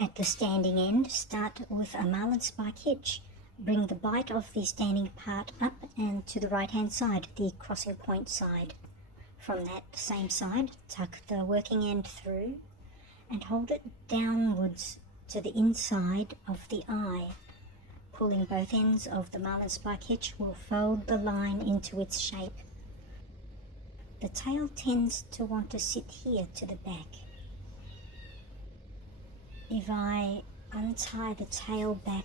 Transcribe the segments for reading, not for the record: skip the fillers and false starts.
At the standing end, start with a marlinspike hitch. Bring the bight of the standing part up and to the right hand side, the crossing point side. From that same side, tuck the working end through and hold it downwards to the inside of the eye. Pulling both ends of the marlinspike hitch will fold the line into its shape. The tail tends to want to sit here to the back. If I untie the tail back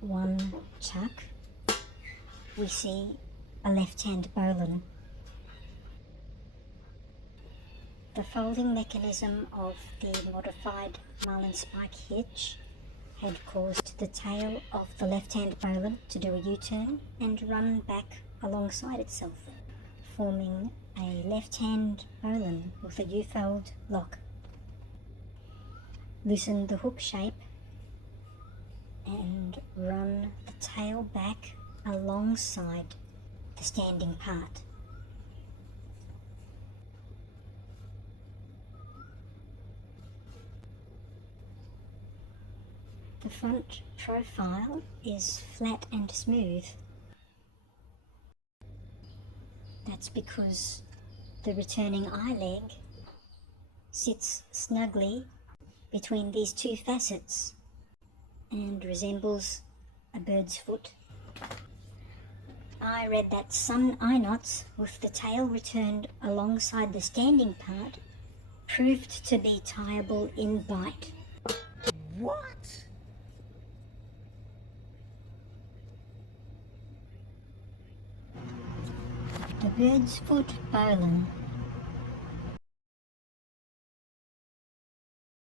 one chuck, we see a left-hand bowline. The folding mechanism of the modified marlinspike hitch had caused the tail of the left-hand bowline to do a U-turn and run back alongside itself, forming a left-hand bowline with a U-fold lock. Loosen the hook shape and run the tail back alongside the standing part. The front profile is flat and smooth. That's because the returning eye leg sits snugly between these two facets and resembles a bird's foot. I read that some eye knots with the tail returned alongside the standing part proved to be tiable in bight. What? The bird's foot bowline